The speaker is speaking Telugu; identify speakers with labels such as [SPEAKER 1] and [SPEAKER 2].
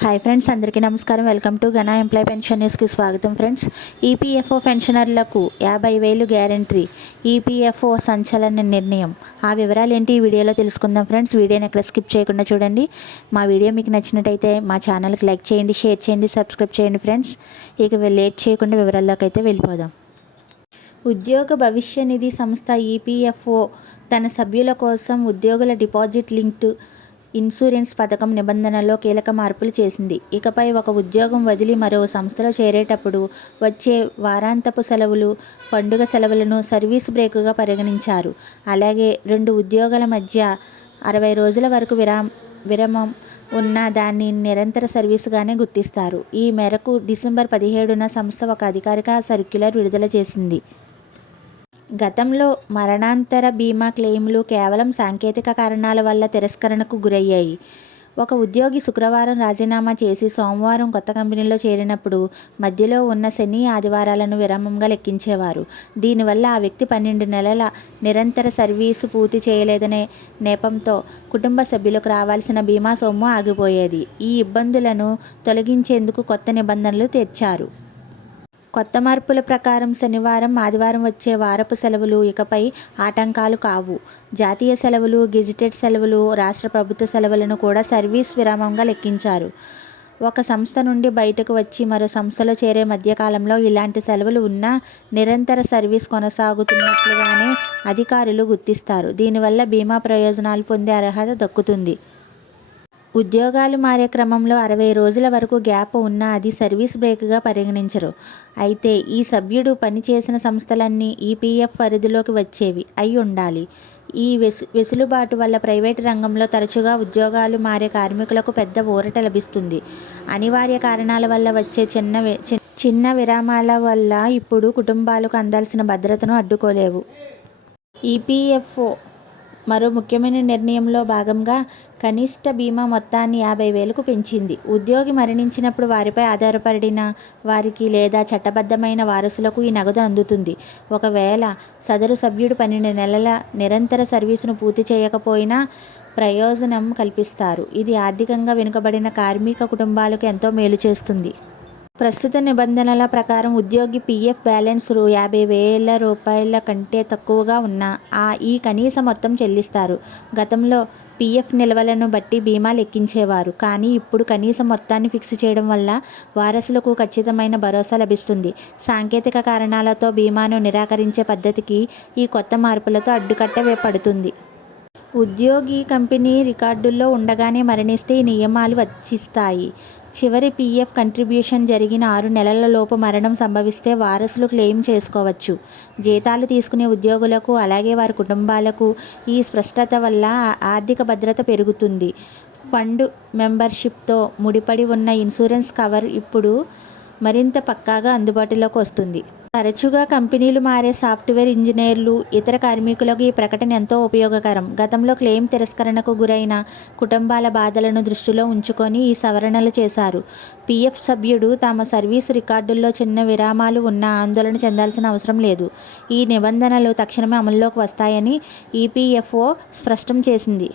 [SPEAKER 1] హాయ్ ఫ్రెండ్స్ అందరికీ నమస్కారం. వెల్కమ్ టు ఘనా ఎంప్లాయ్ పెన్షన్ న్యూస్కి స్వాగతం ఫ్రెండ్స్ ఈపీఎఫ్ఓ పెన్షనర్లకు యాభై వేలు గ్యారంటీ ఈపీఎఫ్ఓ సంచలన నిర్ణయం. ఆ వివరాలు ఏంటి? ఈ వీడియోలో తెలుసుకుందాం ఫ్రెండ్స్ వీడియోని ఎక్కడ స్కిప్ చేయకుండా చూడండి. మా వీడియో మీకు నచ్చినట్టయితే మా ఛానల్కి లైక్ చేయండి షేర్ చేయండి సబ్స్క్రైబ్ చేయండి ఫ్రెండ్స్ ఇక లేట్ చేయకుండా వివరాల్లోకి అయితే వెళ్ళిపోదాం. ఉద్యోగ భవిష్య నిధి సంస్థ ఈపీఎఫ్ఓ తన సభ్యుల కోసం ఉద్యోగుల డిపాజిట్ లింక్డ్ ఇన్సూరెన్స్ పథకం నిబంధనల్లో కీలక మార్పులు చేసింది. ఇకపై ఒక ఉద్యోగం వదిలి మరో సంస్థలో చేరేటప్పుడు వచ్చే వారాంతపు సెలవులు పండుగ సెలవులను సర్వీస్ బ్రేకుగా పరిగణించారు. అలాగే రెండు ఉద్యోగాల మధ్య అరవై రోజుల వరకు విరామ విరమం ఉన్న దాన్ని నిరంతర సర్వీసుగానే గుర్తిస్తారు. ఈ మేరకు డిసెంబర్ పదిహేడున సంస్థ ఒక అధికారిక సర్క్యులర్ విడుదల చేసింది. గతంలో మరణాంతర బీమా క్లెయిమ్లు కేవలం సాంకేతిక కారణాల వల్ల తిరస్కరణకు గురయ్యాయి. ఒక ఉద్యోగి శుక్రవారం రాజీనామా చేసి సోమవారం కొత్త కంపెనీలో చేరినప్పుడు మధ్యలో ఉన్న శని ఆదివారాలను విరామంగా లెక్కించేవారు. దీనివల్ల ఆ వ్యక్తి పన్నెండు నెలల నిరంతర సర్వీసు పూర్తి చేయలేదనే నేపంతో కుటుంబ సభ్యులకు రావాల్సిన బీమా సొమ్ము ఆగిపోయేది. ఈ ఇబ్బందులను తొలగించేందుకు కొత్త నిబంధనలు తెచ్చారు. కొత్త మార్పుల ప్రకారం శనివారం ఆదివారం వచ్చే వారపు సెలవులు ఇకపై ఆటంకాలు కావు. జాతీయ సెలవులు గెజిటెడ్ సెలవులు రాష్ట్ర ప్రభుత్వ సెలవులను కూడా సర్వీస్ విరామంగా లెక్కించారు. ఒక సంస్థ నుండి బయటకు వచ్చి మరో సంస్థలో చేరే మధ్యకాలంలో ఇలాంటి సెలవులు ఉన్నా నిరంతర సర్వీస్ కొనసాగుతున్నట్లుగానే అధికారులు గుర్తిస్తారు. దీనివల్ల బీమా ప్రయోజనాలు పొందే అర్హత దక్కుతుంది. ఉద్యోగాలు మారే క్రమంలో అరవై రోజుల వరకు గ్యాప్ ఉన్నా అది సర్వీస్ బ్రేక్గా పరిగణించరు. అయితే ఈ సభ్యుడు పనిచేసిన సంస్థలన్నీ ఈపీఎఫ్ పరిధిలోకి వచ్చేవి అయి ఉండాలి. ఈ వెసు వెసులుబాటు వల్ల ప్రైవేటు రంగంలో తరచుగా ఉద్యోగాలు మారే కార్మికులకు పెద్ద ఊరట లభిస్తుంది. అనివార్య కారణాల వల్ల వచ్చే చిన్న చిన్న విరామాల వల్ల ఇప్పుడు కుటుంబాలకు అందాల్సిన భద్రతను అడ్డుకోలేవు. ఈపీఎఫ్ఓ మరో ముఖ్యమైన నిర్ణయంలో భాగంగా కనిష్ట బీమా మొత్తాన్ని యాభై వేలకు పెంచింది. ఉద్యోగి మరణించినప్పుడు వారిపై ఆధారపడిన వారికి లేదా చట్టబద్ధమైన వారసులకు ఈ నగదు అందుతుంది. ఒకవేళ సదరు సభ్యుడు పన్నెండు నెలల నిరంతర సర్వీసును పూర్తి చేయకపోయినా ప్రయోజనం కల్పిస్తారు. ఇది ఆర్థికంగా వెనుకబడిన కార్మిక కుటుంబాలకు ఎంతో మేలు చేస్తుంది. ప్రస్తుత నిబంధనల ప్రకారం ఉద్యోగి పీఎఫ్ బ్యాలెన్స్ రూ యాభై వేల రూపాయల కంటే తక్కువగా ఉన్న ఆ ఈ కనీస మొత్తం చెల్లిస్తారు. గతంలో పీఎఫ్ నిల్వలను బట్టి బీమా లెక్కించేవారు. కానీ ఇప్పుడు కనీస మొత్తాన్ని ఫిక్స్ చేయడం వల్ల వారసులకు ఖచ్చితమైన భరోసా లభిస్తుంది. సాంకేతిక కారణాలతో బీమాను నిరాకరించే పద్ధతికి ఈ కొత్త మార్పులతో అడ్డుకట్ట పడుతుంది. ఉద్యోగి కంపెనీ రికార్డుల్లో ఉండగానే మరణిస్తే ఈ నియమాలు వచ్చిస్తాయి చివరి పీఎఫ్ కంట్రిబ్యూషన్ జరిగిన ఆరు నెలల లోపు మరణం సంభవిస్తే వారసులు క్లెయిమ్ చేసుకోవచ్చు. జీతాలు తీసుకునే ఉద్యోగులకు అలాగే వారి కుటుంబాలకు ఈ స్పష్టత వల్ల ఆర్థిక భద్రత పెరుగుతుంది. ఫండ్ మెంబర్షిప్తో ముడిపడి ఉన్న ఇన్సూరెన్స్ కవర్ ఇప్పుడు మరింత పక్కాగా అందుబాటులోకి వస్తుంది. తరచుగా కంపెనీలు మారే సాఫ్ట్వేర్ ఇంజనీర్లు ఇతర కార్మికులకు ఈ ప్రకటన ఎంతో ఉపయోగకరం. గతంలో క్లెయిమ్ తిరస్కరణకు గురైన కుటుంబాల బాధలను దృష్టిలో ఉంచుకొని ఈ సవరణలు చేశారు. పీఎఫ్ సభ్యుడు తమ సర్వీసు రికార్డుల్లో చిన్న విరామాలు ఉన్న ఆందోళన చెందాల్సిన అవసరం లేదు. ఈ నిబంధనలు తక్షణమే అమల్లోకి వస్తాయని ఈపీఎఫ్ఓ స్పష్టం చేసింది.